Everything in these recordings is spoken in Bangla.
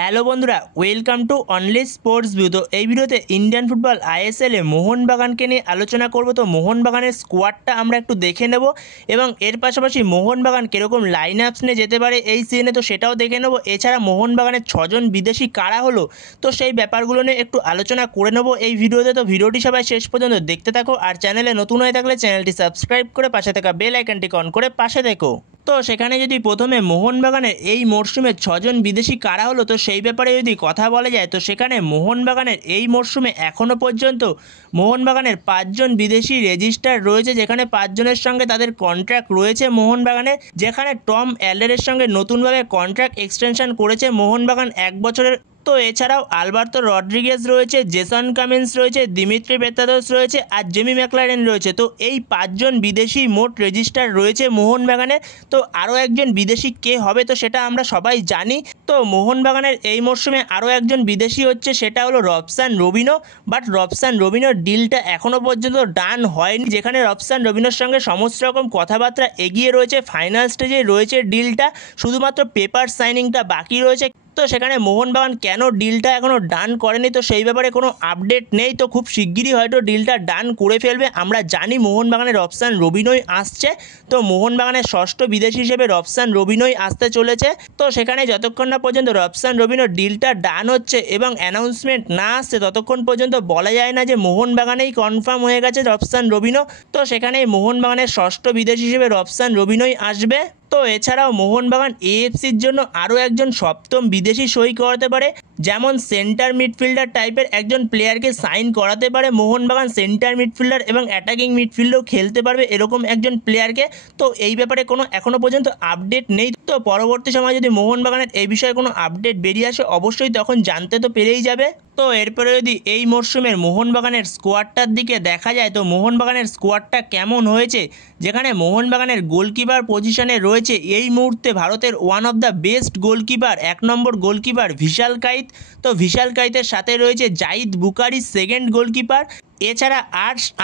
হ্যালো বন্ধুরা, welcome to only sports view. তো এই ভিডিওতে ইন্ডিয়ান ফুটবল আইএসএলে মোহনবাগানকে নিয়ে আলোচনা করব। তো মোহনবাগানের স্কোয়াডটা আমরা একটু দেখে নেব এবং এর পাশাপাশি মোহনবাগান কীরকম লাইন আপস নিয়ে যেতে পারে এই সিজনে, তো সেটাও দেখে নেব। এছাড়া মোহনবাগানের 6জন বিদেশি কারা হলো, তো সেই ব্যাপারগুলো নিয়ে একটু আলোচনা করে নেব এই ভিডিওতে। তো ভিডিওটি সবাই শেষ পর্যন্ত দেখতে থাকো, আর চ্যানেলে নতুন হয়ে থাকলে চ্যানেলটি সাবস্ক্রাইব করে পাশে থাকা বেল আইকনটি অন করে পাশে দেখো। তো সেখানে যদি প্রথমে মোহনবাগানের এই মরশুমে 6জন বিদেশি কারা হলো, তো সেই ব্যাপারে যদি কথা বলা যায়, তো সেখানে মোহনবাগানের এই মরশুমে এখনও পর্যন্ত মোহনবাগানের 5জন বিদেশি রেজিস্টার রয়েছে, যেখানে 5জনের সঙ্গে তাদের কন্ট্রাক্ট রয়েছে মোহনবাগানের, যেখানে টম অ্যালডারের সঙ্গে নতুনভাবে কন্ট্রাক্ট এক্সটেনশন করেছে মোহনবাগান 1 বছরের। তো এছাড়াও আলবার্তো রড্রিগেজ রয়েছে, জেসন কামিন্স রয়েছে, দিমিত্রি পেত্রাদোস রয়েছে আর জেমি ম্যাকলারেন রয়েছে। তো এই 5জন বিদেশি মোট রেজিস্টার রয়েছে মোহনবাগানে। তো আরও একজন বিদেশি কে হবে, তো সেটা আমরা সবাই জানি। তো মোহনবাগানের এই মরশুমে আরও একজন বিদেশি হচ্ছে, সেটা হলো রবসান রবিনো। বাট রবসান রবিনোর ডিলটা এখনও পর্যন্ত ডান হয়নি, যেখানে রবসান রবিনোর সঙ্গে সমস্ত রকম কথাবার্তা এগিয়ে রয়েছে, ফাইনাল স্টেজে রয়েছে ডিলটা, শুধুমাত্র পেপার সাইনিংটা বাকি রয়েছে। তো সেখানে মোহনবাগান কেন ডিলটা এখনও ডান করেনি, তো সেই ব্যাপারে কোনো আপডেট নেই। তো খুব শিগগিরই হয়তো ডিলটা ডান করে ফেলবে। আমরা জানি মোহনবাগানের রবসান রবিনোই আসছে, তো মোহনবাগানের ষষ্ঠ বিদেশি হিসেবে রবসান রবিনোই আসতে চলেছে। তো সেখানে যতক্ষণ না পর্যন্ত রবসান রবিনোর ডিলটা ডান হচ্ছে এবং অ্যানাউন্সমেন্ট না আসছে, ততক্ষণ পর্যন্ত বলা যায় না যে মোহনবাগানেই কনফার্ম হয়ে গেছে রবসান রবিনো। তো সেখানে মোহনবাগানের ষষ্ঠ বিদেশি হিসেবে রবসান রবিনোই আসবে। তো এছাড়াও মোহনবাগান এএফসির জন্য আরও একজন সপ্তম বিদেশি সই করাতে পারে, যেমন সেন্টার মিডফিল্ডার টাইপের একজন প্লেয়ারকে সাইন করাতে পারে মোহনবাগান। সেন্টার মিডফিল্ডার এবং অ্যাটাকিং মিডফিল্ডও খেলতে পারবে এরকম একজন প্লেয়ারকে। তো এই ব্যাপারে কোনো এখনও পর্যন্ত আপডেট নেই। তো পরবর্তী সময় যদি মোহনবাগানের এই বিষয়ে কোনো আপডেট বেরিয়ে আসে, অবশ্যই তখন জানতে তো পেরেই যাবে। তো এরপরে যদি এই মরশুমের মোহনবাগানের স্কোয়াডটার দিকে দেখা যায়, তো মোহনবাগানের স্কোয়াডটা কেমন হয়েছে, যেখানে মোহনবাগানের গোলকিপার পজিশনে রয়েছে এই মুহূর্তে ভারতের one of the best goalkeeper, 1 নম্বর গোলকিপার ভিশাল কাইত। তো ভিশাল কাইতের সাথে রয়েছে জাহিদ বুখারি, সেকেন্ড গোলকিপার। এছাড়া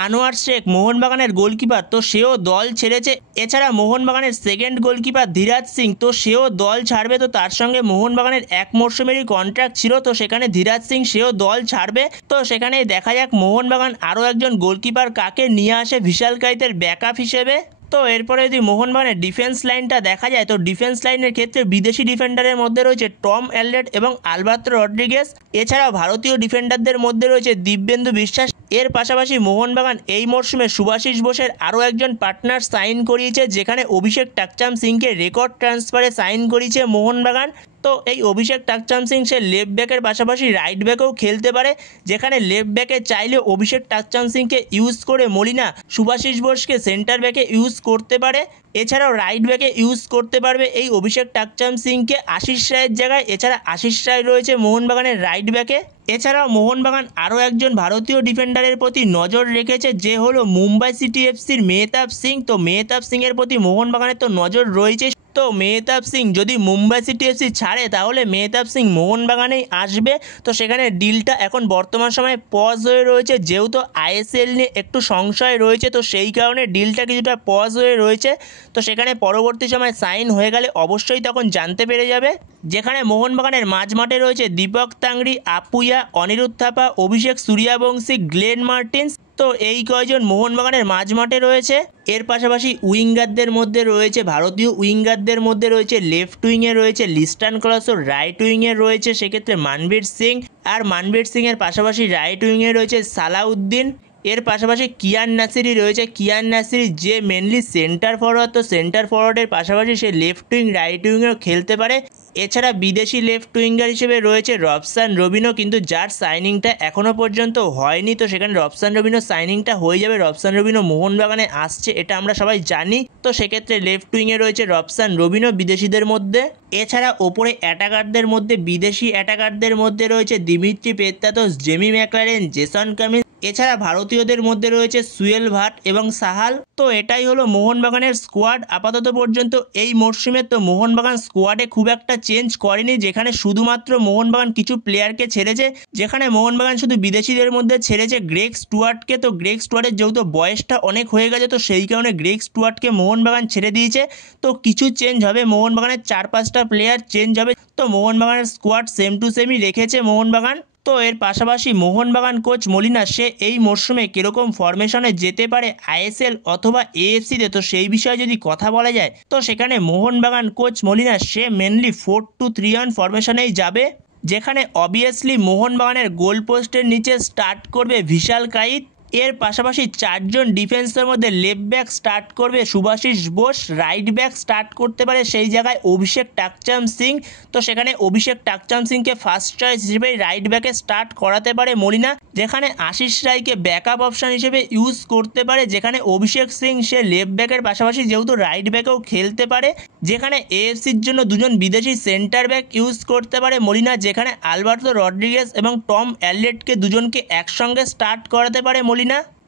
আনোয়ার শেখ মোহনবাগানের গোলকিপার, তো সেও দল ছেড়েছে। এছাড়া মোহনবাগানের সেকেন্ড গোলকিপার ধীরাজ সিং, তো সেও দল ছাড়বে। তো তার সঙ্গে মোহনবাগানের 1 মরশুমেরই কন্ট্রাক্ট ছিল, তো সেখানে ধীরাজ সিং সেও দল ছাড়বে। তো সেখানে দেখা যাক মোহনবাগান আরও একজন গোলকিপার কাকে নিয়ে আসে ভিশাল কাইতের ব্যাকআপ হিসেবে। তো এরপরে যদি মোহনবাগানের ডিফেন্স লাইনটা দেখা যায়, তো ডিফেন্স লাইনের ক্ষেত্রে বিদেশি ডিফেন্ডারের মধ্যে রয়েছে টম অ্যালডার এবং আলবার্তো রড্রিগেজ। এছাড়াও ভারতীয় ডিফেন্ডারদের মধ্যে রয়েছে দিব্যেন্দু বিশ্বাস। এর পাশাপাশি মোহনবাগান এই মরশুমে সুভাশিস বোসের আরও একজন পার্টনার সাইন করিয়েছে, যেখানে অভিষেক টাকচাম সিংকে রেকর্ড ট্রান্সফারে সাইন করিয়েছে মোহনবাগান। তো এই অভিষেক টাকচাম সিং সে লেফট ব্যাকের পাশাপাশি রাইট ব্যাকেও খেলতে পারে, যেখানে লেফট ব্যাকে চাইলে অভিষেক টাকচাম সিংকে ইউজ করে মলিনা সুভাশিস বোসকে সেন্টার ব্যাকে ইউজ করতে পারে। এছাড়াও রাইট ব্যাকে ইউজ করতে পারবে এই অভিষেক টাকচাম সিংকে আশিস রায়ের জায়গায়। এছাড়া আশিস রায় রয়েছে মোহনবাগানের রাইট ব্যাকে। এছাড়াও মোহনবাগান আরও একজন ভারতীয় ডিফেন্ডারের প্রতি নজর রেখেছে, যে হলো মুম্বাই সিটি এফসির মেহতাব সিং। তো মেহতাব সিংয়ের প্রতি মোহনবাগানের তো নজর রয়েছে। তো মেহতাব সিং যদি মুম্বাই সিটি এফসি ছাড়ে, তাহলে মেহতাব সিং মোহনবাগানেই আসবে। তো সেখানে ডিলটা এখন বর্তমান সময়ে পজ হয়ে রয়েছে, যেহেতু আইএসএল নিয়ে একটু সংশয় রয়েছে, তো সেই কারণে ডিলটা কিছুটা পজ হয়ে রয়েছে। তো সেখানে পরবর্তী সময় সাইন হয়ে গেলে অবশ্যই তখন জানতে পেরে যাবে। যেখানে মোহনবাগানের মাঝমাঠে রয়েছে দীপক তাংরি, আপুইয়া, অনিরুদ্ধ থাপা, অভিষেক সূর্যবংশী, গ্লেন মার্টিন্স। তো এই কয়জন মোহনবাগানের মাঝমাঠে রয়েছে। এর পাশাপাশি উইঙ্গারদের মধ্যে রয়েছে, ভারতীয় উইঙ্গারদের মধ্যে রয়েছে লেফট উইংয়ে রয়েছে লিস্টান ক্লসো, রাইট উইংয়ে রয়েছে সেক্ষেত্রে মানবীর সিং, আর মানবীর সিংয়ের পাশাপাশি রাইট উইংয়ে রয়েছে সালাউদ্দিন। এর পাশাপাশি কিয়ান নাসিরি রয়েছে, কিয়ান নাসিরি যে মেনলি সেন্টার ফরওয়ার্ড। তো সেন্টার ফরওয়ার্ডের পাশাপাশি সে লেফট উইং রাইট উইংয়েও খেলতে পারে। এছাড়া বিদেশি লেফট উইঙ্গার হিসেবে রয়েছে রবসান রবিনো, কিন্তু যার সাইনিংটা এখনও পর্যন্ত হয়নি। তো সেখানে রবসান রবিনো সাইনিংটা হয়ে যাবে। রবসান রবিনো মোহনবাগানে আসছে, এটা আমরা সবাই জানি। তো সেক্ষেত্রে লেফট উইংয়ে রয়েছে রবসান রবিনো বিদেশিদের মধ্যে। এছাড়া ওপরে অ্যাটাকারদের মধ্যে বিদেশি অ্যাটাকারদের মধ্যে রয়েছে Dimitri Petratos, Jamie Maclaren, Jason Cummings. এছাড়া ভারতীয়দের মধ্যে রয়েছে সুয়েল ভাট এবং সাহাল। তো এটাই হলো মোহনবাগানের স্কোয়াড আপাতত পর্যন্ত এই মরশুমে। তো মোহনবাগান স্কোয়াডে খুব একটা চেঞ্জ করেনি, যেখানে শুধুমাত্র মোহনবাগান কিছু প্লেয়ারকে ছেড়েছে, যেখানে মোহনবাগান শুধু বিদেশিদের মধ্যে ছেড়েছে গ্রেগ স্টুয়ার্টকে। তো গ্রেগ স্টুয়ার্টের যেহেতু বয়সটা অনেক হয়ে গেছে, তো সেই কারণে গ্রেগ স্টুয়ার্টকে মোহনবাগান ছেড়ে দিয়েছে। তো কিছু চেঞ্জ হবে, মোহনবাগানের 4-5টা প্লেয়ার চেঞ্জ হবে। তো মোহনবাগানের স্কোয়াড সেম টু সেমই রেখেছে মোহনবাগান। তো এর পাশাপাশি মোহনবাগান কোচ মলিনা সে এই মরশুমে কীরকম ফরমেশনে যেতে পারে আইএসএল অথবা এএফসিতে, তো সেই বিষয়ে যদি কথা বলা যায় তো সেখানে মোহনবাগান কোচ মলিনা সে মেনলি 4-2-3-1 ফরমেশনেই যাবে, যেখানে অবভিয়াসলি মোহনবাগানের গোল পোস্টের নিচে স্টার্ট করবে ভিশাল কাইত। এর পাশাপাশি 4জন ডিফেন্সের মধ্যে লেফট ব্যাক স্টার্ট করবে Subhashis Bose, right back start করতে পারে সেই জায়গায় অভিষেক টাকচাম সিং। তো সেখানে অভিষেক টাকচাম সিংকে ফার্স্ট চয়েস হিসেবে রাইট ব্যাকে স্টার্ট করাতে পারে মলিনা, যেখানে আশিস রায়কে ব্যাকআপ অপশান হিসেবে ইউজ করতে পারে, যেখানে অভিষেক সিং সে লেফট ব্যাকের পাশাপাশি যেহেতু রাইট ব্যাকেও খেলতে পারে, যেখানে এএফসির জন্য দুজন বিদেশি সেন্টার ব্যাক ইউজ করতে পারে মলিনা, যেখানে আলবার্তো রড্রিগেজ এবং টম অ্যাললেটকে দুজনকে একসঙ্গে স্টার্ট করাতে পারে মলিনা।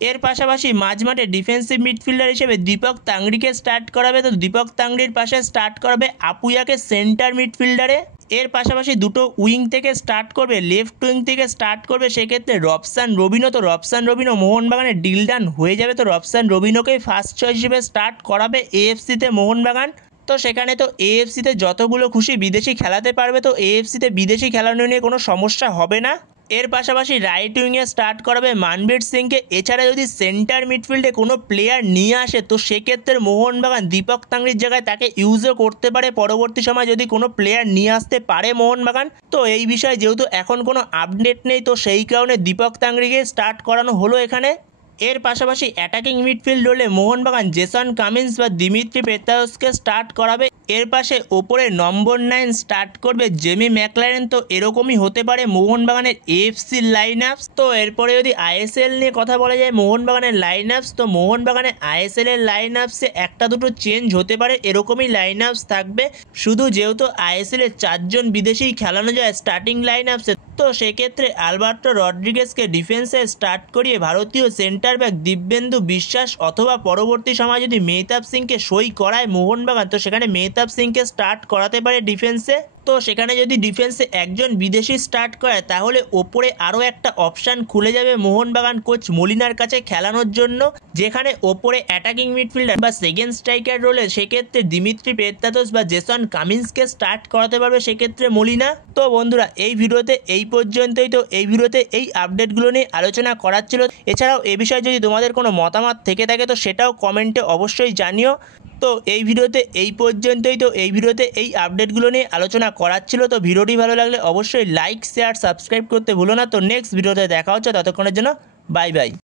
এর পাশাপাশি মাঝমাঠে ডিফেন্সিভ মিডফিল্ডার হিসেবে দীপক তাংড়িকে স্টার্ট করাবে। তো দীপক তাংড়ির পাশে স্টার্ট করাবে আপুয়াকে সেন্টার মিডফিল্ডারে। এর পাশাপাশি দুটো উইং থেকে স্টার্ট করবে, লেফট উইং থেকে স্টার্ট করবে সেক্ষেত্রে রবসান রবিনো। তো রবসান রবিনো মোহনবাগানের ডিল ডান হয়ে যাবে, তো রবসান রবিনোকেই ফার্স্ট চয়েস হিসেবে স্টার্ট করাবে এএফসিতে মোহনবাগান। তো সেখানে তো এএফসিতে যতগুলো খুশি বিদেশি খেলাতে পারবে, তো এএফসিতে বিদেশি খেলানো নিয়ে কোনো সমস্যা হবে না। এর পাশাপাশি রাইট উইংয়ে স্টার্ট করাবে মানবীর সিংকে। এছাড়া যদি সেন্টার মিডফিল্ডে কোনো প্লেয়ার নিয়ে আসে তো সেক্ষেত্রে মোহনবাগান দীপক তাংড়ির জায়গায় তাকে ইউজও করতে পারে পরবর্তী সময় যদি কোনো প্লেয়ার নিয়ে আসতে পারে মোহনবাগান। তো এই বিষয়ে যেহেতু এখন কোনো আপডেট নেই, তো সেই কারণে দীপক তাংড়িকে স্টার্ট করানো হলো এখানে। এর পাশাপাশি অ্যাটাকিং মিডফিল্ড রোলে মোহনবাগান জেসন কামিন্স বা দিমিত্রি পেত্রাউসকে স্টার্ট করাবে। এর পাশে ওপরে নম্বর 9 স্টার্ট করবে জেমি ম্যাকলারেন। তো এরকমই হতে পারে মোহনবাগানের এএফসি লাইন আপস। তো এরপরে যদি আইএসএল নিয়ে কথা বলা যায় মোহনবাগানের লাইন আপস, তো মোহনবাগানের আইএসএল এর লাইন আপসে একটা দুটো চেঞ্জ হতে পারে, এরকমই লাইন আপস থাকবে। শুধু যেহেতু আইএসএল এর 4জন বিদেশি খেলানো যায় স্টার্টিং লাইন আপসে, তো সেক্ষেত্রে আলবার্টো রড্রিগেজকে ডিফেন্সে স্টার্ট করিয়ে ভারতীয় সেন্টার ব্যাক দিব্যেন্দু বিশ্বাস অথবা পরবর্তী সময় যদি মেহতাব সিংকে সই করায় মোহনবাগান, তো সেখানে মেহতাব সিংকে স্টার্ট করাতে পারে ডিফেন্সে। তো সেখানে যদি ডিফেন্সে একজন বিদেশি স্টার্ট করে তাহলে ওপরে আরও একটা অপশান খুলে যাবে মোহনবাগান কোচ মলিনার কাছে খেলানোর জন্য, যেখানে ওপরে অ্যাটাকিং মিডফিল্ডার বা সেকেন্ড স্ট্রাইকার রোলে সেক্ষেত্রে দিমিত্রি পেত্রাউস বা জেসন কামিন্সকে স্টার্ট করাতে পারবে সেক্ষেত্রে মলিনা। তো বন্ধুরা এই ভিডিওতে এই পর্যন্তই। তো এই ভিডিওতে এই আপডেটগুলো নিয়ে আলোচনা করার ছিল। এছাড়াও এ বিষয়ে যদি তোমাদের কোনো মতামত থেকে থাকে তো সেটাও কমেন্টে অবশ্যই জানিও। তো এই ভিডিওতে এই পর্যন্তই। তো এই ভিডিওতে এই আপডেটগুলো নিয়ে আলোচনা করার ছিল। তো ভিডিওটি ভালো লাগলে অবশ্যই লাইক শেয়ার সাবস্ক্রাইব করতে ভুলো না। তো নেক্সট ভিডিওতে দেখা হচ্ছে, ততক্ষণের জন্য বাই বাই।